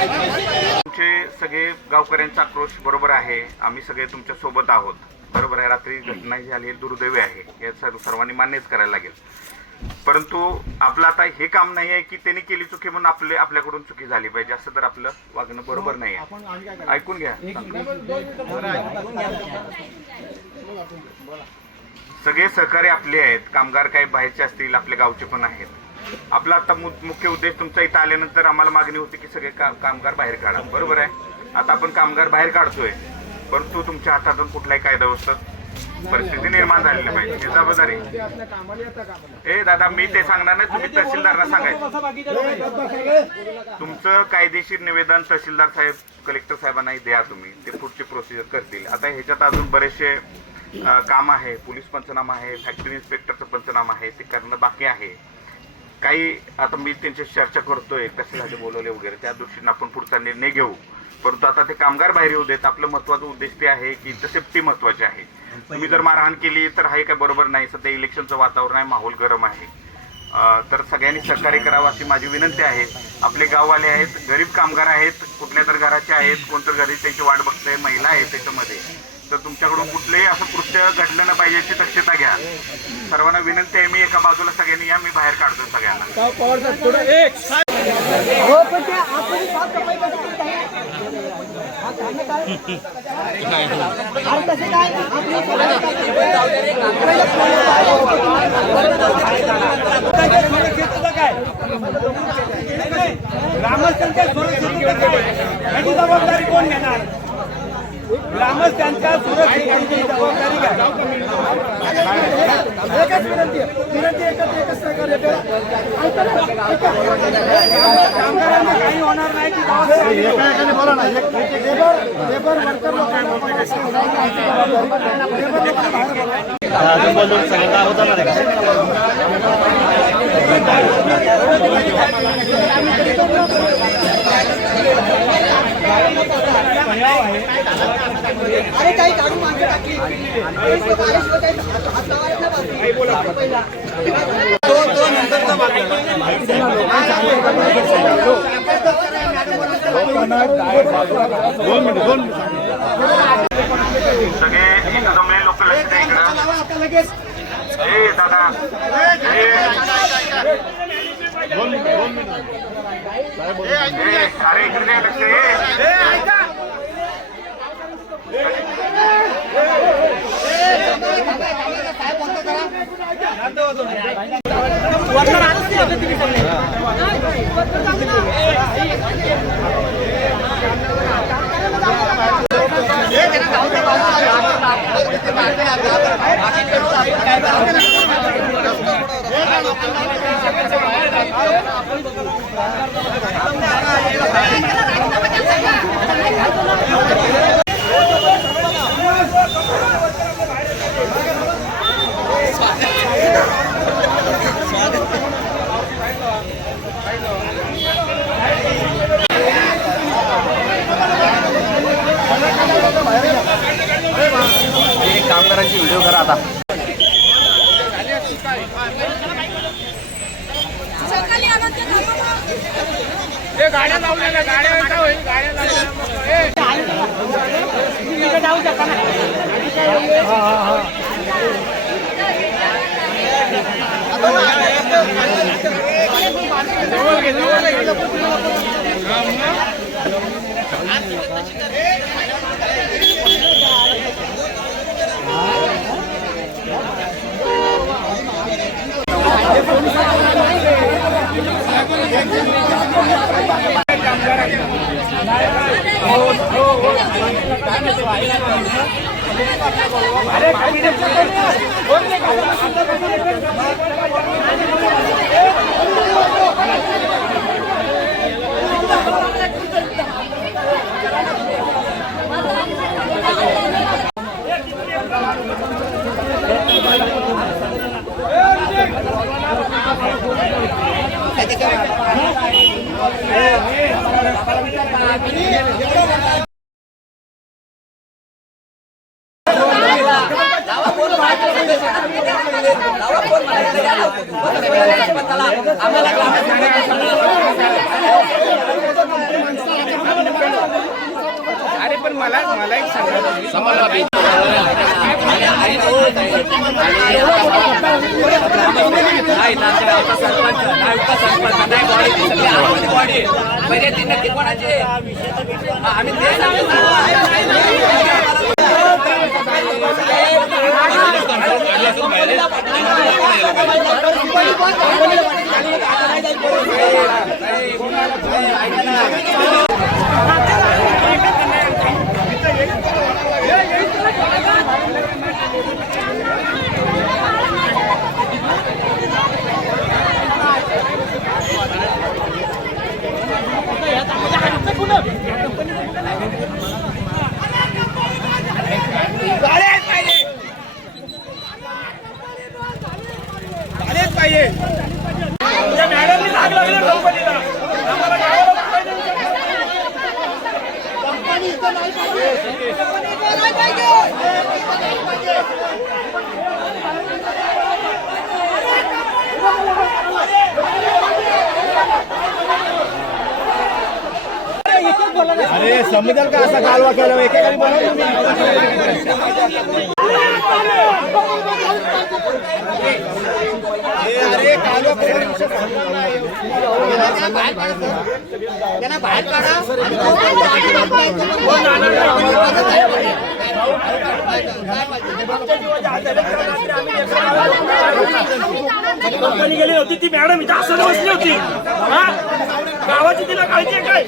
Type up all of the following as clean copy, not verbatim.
तुमचे सगळे गावकऱ्यांचा आक्रोश बरोबर आहे. आम्ही सगळे तुमच्या सोबत आहोत. बरोबर आहे. रात्री घटना झाली दुर्दैवी आहे, हे सर्वांनी मान्यच करायला लागेल. परंतु आपलं आता हे काम नाही आहे की त्यांनी केली चुकी म्हणून आपल्याकडून चुकी झाली पाहिजे, असं तर आपलं वागणं बरोबर नाही आहे. ऐकून घ्या. सगळे सहकारी आपले आहेत. कामगार काही बाहेरचे असतील, आपल्या गावचे पण आहेत. आपला आता मुख्य उद्देश तुमचा इथं आल्यानंतर आम्हाला मागणी होती की सगळे कामगार बाहेर काढा. बरोबर आहे. आता आपण कामगार बाहेर काढतोय, परंतु तुमच्या हातातून कुठलाही कायदा व्यवस्था परिस्थिती निर्माण झालेली पाहिजे, ही जबाबदारी. दादा, मी ते सांगणार नाही, तुम्ही तहसीलदारांना सांगायचं. तुमचं कायदेशीर निवेदन तहसीलदार साहेब, कलेक्टर साहेबांनाही द्या. तुम्ही ते पुढची प्रोसिजर करतील. आता ह्याच्यात अजून बरेचसे काम आहे. पोलीस पंचनामा आहे, फॅक्टरी इन्स्पेक्टरचं पंचनामा आहे, ते करणं बाकी आहे. काही आता मी त्यांच्याशी चर्चा करतोय, कशासाठी बोलवले वगैरे, त्या दृष्टीने आपण पुढचा निर्णय घेऊ. परंतु आता ते कामगार बाहेर येऊ देत. आपलं महत्वाचा उद्देश ते आहे की इथं सेफ्टी महत्वाची आहे. तुम्ही जर मारहाण केली तर हे काय बरोबर नाही. सध्या इलेक्शनचं वातावरण आहे, माहोल गरम आहे. तर सगळ्यांनी सहकार्य करावं अशी माझी विनंती आहे. आपले गाववाले आहेत, गरीब कामगार आहेत, कुठल्या तर घराचे आहेत, कोणतर घरी त्यांची वाट बघतंय, महिला आहेत त्याच्यामध्ये. तर तुमच्याकडून कुठलंही असं कृत्य घडलं न पाहिजे याची दक्षता घ्या. सर्वांना विनंती आहे. मी एका बाजूला सगळ्यांनी या, मी बाहेर काढतो सगळ्यांना. ग्रामस्थांच्या सुरक्षेची जबाबदारी कोण घेणार? ग्रामस्थांच्या सुरक्षेची जबाबदारी घ्या. एकच विनंती एकच सहकार्य करा. कामगारांना काही होणार नाही की बोला ना. लेबर वर्कर अरे काही काढून मागे टाकली. सगळे इथं जमले लोक लक्ष द्या इकडं. दादा, अरे इकडे द्या लक्ष. कामगारांची व्हिडिओ करा आता. गाड्या लावलेल्या गाड्या जाऊ शकता ना. आम्हाला मला एक सांगा अरे समजेल का असा कालवा केला एकेकाने अरे कालवा बाहेर काढा कंपनी गेली होती ती मॅडम इथं असं बसली होती गावाची तिला काळजी आहे काय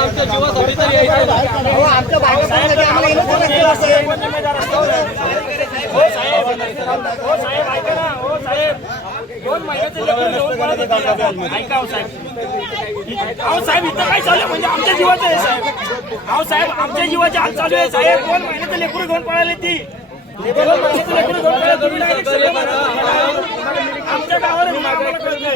आमच्या जीवासाठी तरी यायचं हो साहेब ऐका ना हो साहेब 2 महिन्याचे लेकरं घेऊन पळत होते. ऐका हो साहेब अहो साहेब इथं काय चालू आहे म्हणजे आमच्या जीवाचं आहे साहेब अहो साहेब आमच्या जीवाची हाल चालू आहे साहेब 2 महिन्याचे लेकरं घेऊन पळाले ती 2 महिन्याचे लेकरं घेऊन पळाले तुम्ही direct सगळं आमच्या गावाला आम्हाला कळतंय.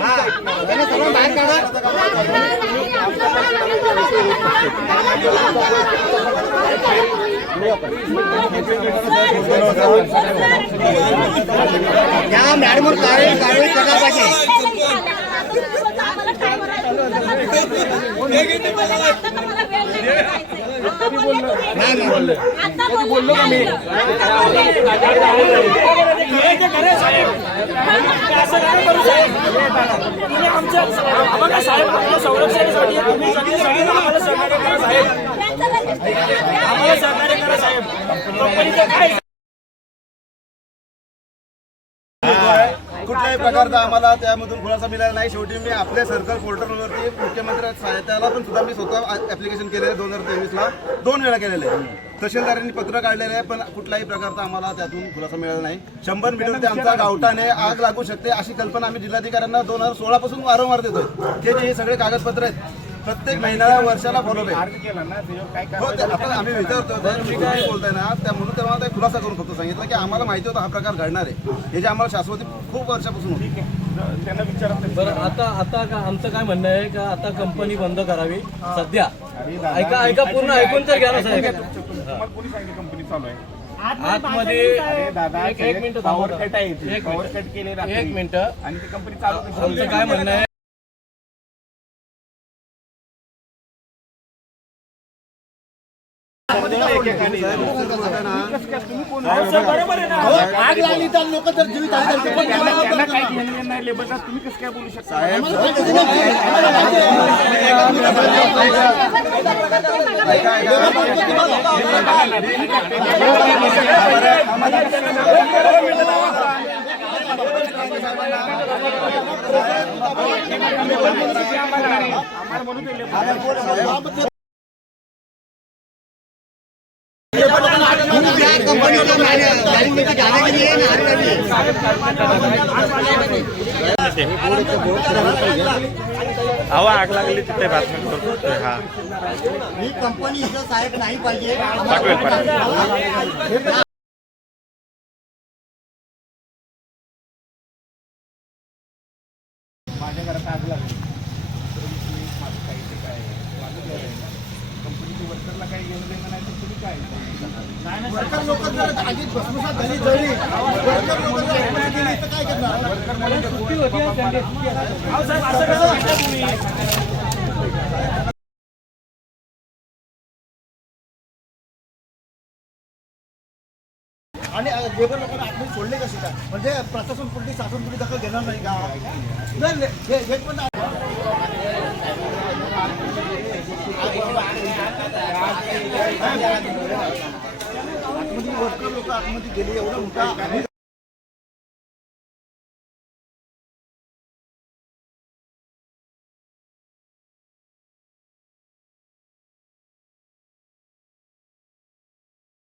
या मॅडमवर कारवाई करायला पाहिजे. बोललो का मी असं काय करू साहेब तुम्ही आमच्या आम्हाला साहेब आपल्या संरक्षणासाठी तुम्ही सगळे आम्हाला सहकार्य करा साहेब आम्हाला सहकार्य करा साहेब कंपनीचं काय कुठल्याही प्रकारचा आम्हाला त्यामधून खुलासा मिळाला नाही. शेवटी मी आपल्या सर्कल पोर्टलवरती मुख्यमंत्री सहाय्यताला पण सुद्धा मी स्वतः ऍप्लिकेशन केलेलं आहे 2023ला 2 वेळा केलेलं आहे. तहसीलदारांनी पत्र काढलेलं आहे पण कुठल्याही प्रकारचा आम्हाला त्यातून खुलासा मिळाला नाही. 100 मीटर ते आमचा गावठाने आग लागू शकते अशी कल्पना आम्ही जिल्हाधिकाऱ्यांना 2016 पासून वारंवार देतोय. हे सगळे कागदपत्र आहेत प्रत्येक महिन्याला वर्षाला फॉलो हो ते आपण आम्ही विचारतो तुम्ही काय बोलताय ना त्या म्हणून तेव्हा ते खुलासा करून फक्त सांगितलं की आम्हाला माहिती होतं हा प्रकार घडणार आहे हे जे आम्हाला शाश्वती खूप वर्षापासून होती. त्यांना विचारत बरं आता आमचं काय म्हणणं आहे का आता कंपनी बंद करावी सध्या ऐका पूर्ण ऐकून तर घ्या ना साहेब. कंपनी चालू आहे आतमध्ये एक मिनिट एक मिनिट आणि ती कंपनी चालू आमचं काय म्हणणं आहे बरोबर आहे ना आग लागली तर लोक तर जीवित त्यांना काही घेणं नाही लेबरला तुम्ही कसं काय बोलू शकता अहो आग लागली तिथे बातमी करतो हा ही कंपनी इथं साहेब नाही पाहिजे. माझ्या घरात आग लागली माझं काही ते काय कंपनीच्या वर्करला काही घेणं देणं नाही तर तुम्ही काय वर्कर लोक जर आधी भस्मसात झाली जळली, वर्कर लोक जर आत्महत्या केली तर काय करणार? सुट्टी होती ना संडे, सुट्टी आहे. अहो साहेब असं कसं म्हणता तुम्ही आणि लेबर लोकांना आतमध्ये सोडले कसे काय? म्हणजे प्रशासन कुठली शासन कुठली दखल घेणार नाही का? नाही, हे पण आतमध्ये वर्कर लोक आतमध्ये गेली एवढं मोठा